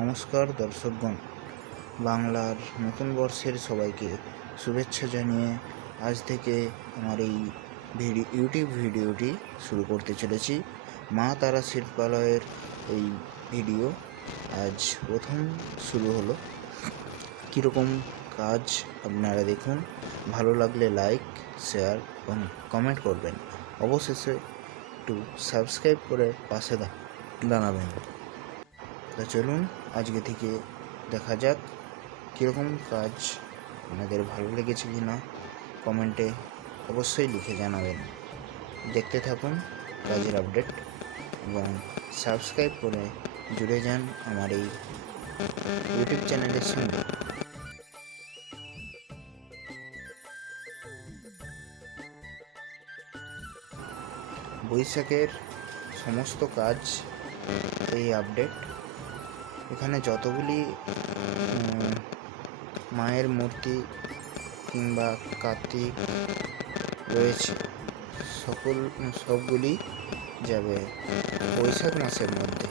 নমস্কার দর্শকগণ, বাংলার নতুন বর্ষের সবাইকে শুভেচ্ছা জানিয়ে আজ থেকে আমার এই ইউটিউব ভিডিওটি শুরু করতে চলেছি। মা তারা শিল্পালয়ের এই ভিডিও আজ প্রথম শুরু হলো। কীরকম কাজ আপনারা দেখুন, ভালো লাগলে লাইক, শেয়ার এবং কমেন্ট করবেন। অবশেষে একটু সাবস্ক্রাইব করে পাশে দাঁড়াবেন। তো চলুন আজকে থেকে দেখা যাক কীরকম কাজ। আপনাদের ভালো লেগেছে কি না কমেন্টে অবশ্যই লিখে জানাবেন। দেখতে থাকুন কাজের আপডেট এবং সাবস্ক্রাইব করে জুড়ে যান আমার এই ইউটিউব চ্যানেলের সঙ্গে। বৈশাখের সমস্ত কাজ এই আপডেট। এখানে যতগুলি মায়ের মূর্তি কিংবা কার্তিক রয়েছে সবগুলি যাবে বৈশাখ মাসের মধ্যে।